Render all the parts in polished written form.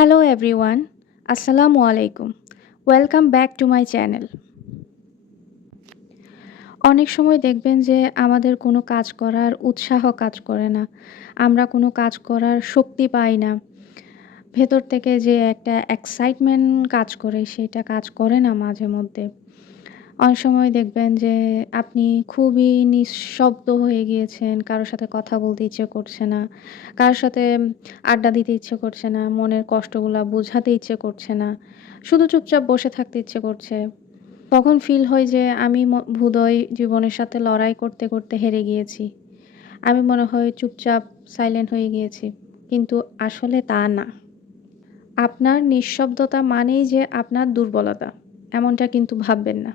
Hello everyone, Assalamu alaikum. Welcome back to my channel. অনেক সময় দেখবেন যে আমাদের কোনো কাজ করার উৎসাহ কাজ করে না। আমরা কোনো কাজ করার শক্তি পাই না। ভেতর থেকে যে একটা এক্সাইটমেন্ট কাজ করে সেটা কাজ করে না মাঝে মধ্যে। অনেক সময় দেখবেন যে আপনি খুবই নিঃশব্দ হয়ে গিয়েছেন। কারো সাথে কথা বলতে ইচ্ছে করছে না। কারো সাথে আড্ডা দিতে ইচ্ছে করছে না। মনের কষ্টগুলা বোঝাতে ইচ্ছে করছে না। শুধু চুপচাপ বসে থাকতে ইচ্ছে করছে। তখন ফিল হয় যে আমি ভুদয় জীবনের সাথে লড়াই করতে, করতে হেরে গিয়েছি। আমি মনে হয় চুপচাপ সাইলেন্ট হয়ে গিয়েছি। কিন্তু আসলে তা না। আপনার নিঃশব্দতা মানেই যে আপনার দুর্বলতা, এমনটা কিন্তু ভাববেন না।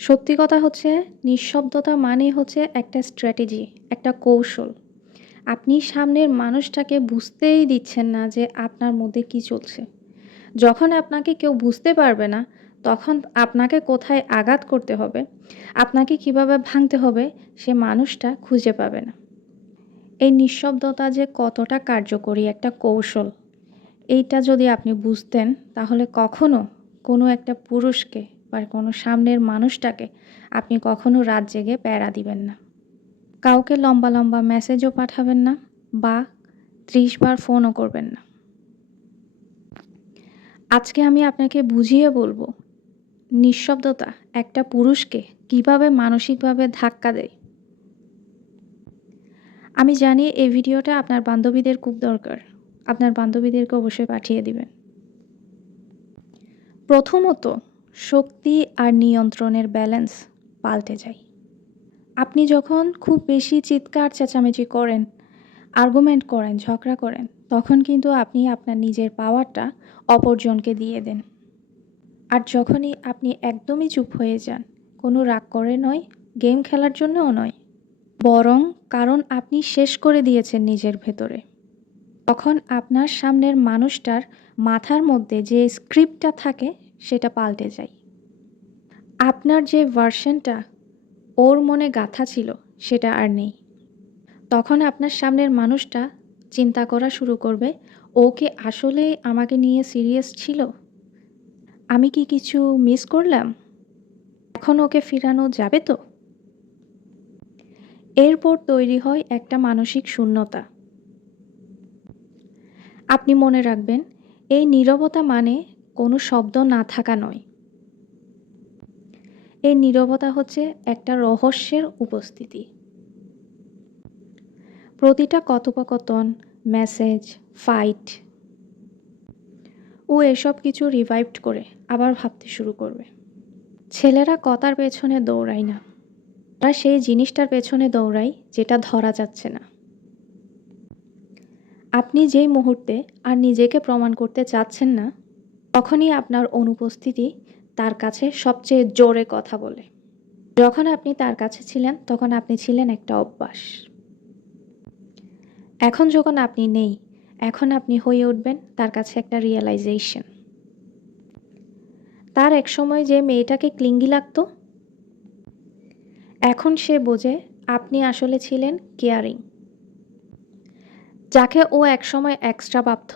সত্যি কথা হচ্ছে নিঃশব্দতা মানেই হচ্ছে একটা স্ট্র্যাটেজি, একটা কৌশল। আপনি সামনের মানুষটাকে বুঝতেই দিচ্ছেন না যে আপনার মধ্যে কী চলছে। যখন আপনাকে কেউ বুঝতে পারবে না, তখন আপনাকে কোথায় আঘাত করতে হবে, আপনাকে কিভাবে ভাঙতে হবে, সে মানুষটা খুঁজে পাবে না। এই নিঃশব্দতা যে কতটা কার্যকরী একটা কৌশল, এইটা যদি আপনি বুঝতেন তাহলে কখনো কোনো একটা পুরুষকে বা কোনো সামনের মানুষটাকে আপনি কখনো রাত জেগে প্যারা দিবেন না। কাউকে লম্বা লম্বা মেসেজও পাঠাবেন না বা ৩০ বার ফোনও করবেন না। আজকে আমি আপনাকে বুঝিয়ে বলবো নিঃশব্দতা একটা পুরুষকে কিভাবে মানসিকভাবে ধাক্কা দেয়। আমি জানি এই ভিডিওটা আপনার বান্ধবীদের খুব দরকার। আপনার বান্ধবীদেরকে অবশ্যই পাঠিয়ে দিবেন। প্রথমত, শক্তি আর নিয়ন্ত্রণের ব্যালেন্স পাল্টে যায়। আপনি যখন খুব বেশি চিৎকার চেঁচামেচি করেন, আর্গুমেন্ট করেন, ঝগড়া করেন, তখন কিন্তু আপনি আপনার নিজের পাওয়ারটা অপরজনকে দিয়ে দেন। আর যখনই আপনি একদমই চুপ হয়ে যান, কোনো রাগ করে নয়, গেম খেলার জন্যও নয়, বরং কারণ আপনি শেষ করে দিয়েছেন নিজের ভেতরে, তখন আপনার সামনের মানুষটার মাথার মধ্যে যে স্ক্রিপ্টটা থাকে সেটা পাল্টে যায়। আপনার যে ভার্সনটা ওর মনে গাঁথা ছিল সেটা আর নেই। তখন আপনার সামনের মানুষটা চিন্তা করা শুরু করবে, ও কি আসলেই আমাকে নিয়ে সিরিয়াস ছিল? আমি কি কিছু মিস করলাম? এখন ওকে ফিরানো যাবে তো? এরপর তৈরি হয় একটা মানসিক শূন্যতা। আপনি মনে রাখবেন, এই নীরবতা মানে কোনো শব্দ না থাকা নয়। এই নীরবতা হচ্ছে একটা রহস্যের উপস্থিতি। প্রতিটা কথোপকথন, মেসেজ, ফাইট, ও এসব কিছু রিভাইভড করে আবার ভাবতে শুরু করবে। ছেলেরা কথার পেছনে দৌড়ায় না, তারা সেই জিনিসটার পেছনে দৌড়ায় যেটা ধরা যাচ্ছে না। আপনি যেই মুহূর্তে আর নিজেকে প্রমাণ করতে চাচ্ছেন না, তখনই আপনার অনুপস্থিতি তার কাছে সবচেয়ে জোরে কথা বলে। যখন আপনি তার কাছে ছিলেন তখন আপনি ছিলেন একটা অভ্যাস। এখন যখন আপনি নেই, এখন আপনি হয়ে উঠবেন তার কাছে একটা রিয়েলাইজেশন। তার একসময় যে মেয়েটাকে ক্লিঙ্গি লাগতো, এখন সে বোঝে আপনি আসলে ছিলেন কেয়ারিং। যাকে ও একসময় এক্সট্রা ভাবত,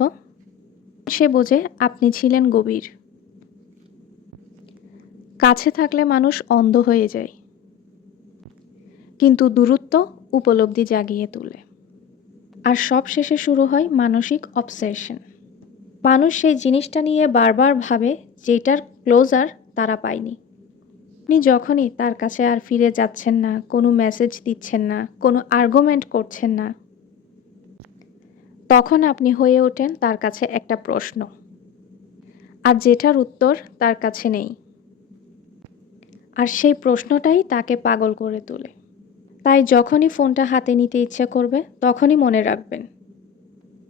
সে বোঝে আপনি ছিলেন গভীর। কাছে থাকলে মানুষ অন্ধ হয়ে যায়, কিন্তু দূরত্ব উপলব্ধি জাগিয়ে তোলে। আর সব শেষে শুরু হয় মানসিক অবসেশন। মানুষ সেই জিনিসটা নিয়ে বারবার ভাবে যেটার ক্লোজার তারা পায়নি। আপনি যখনই তার কাছে আর ফিরে যাচ্ছেন না, কোনো মেসেজ দিচ্ছেন না, কোনো আর্গুমেন্ট করছেন না, তখন আপনি হয়ে ওঠেন তার কাছে একটা প্রশ্ন, আর যেটার উত্তর তার কাছে নেই। আর সেই প্রশ্নটাই তাকে পাগল করে তোলে। তাই যখনই ফোনটা হাতে নিতে ইচ্ছে করবে, তখনই মনে রাখবেন,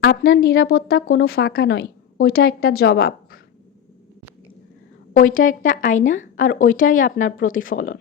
আপনার নিরাপত্তা কোনো ফাঁকা নয়, ওইটা একটা জবাব, ওইটা একটা আয়না, আর ওইটাই আপনার প্রতিফলন।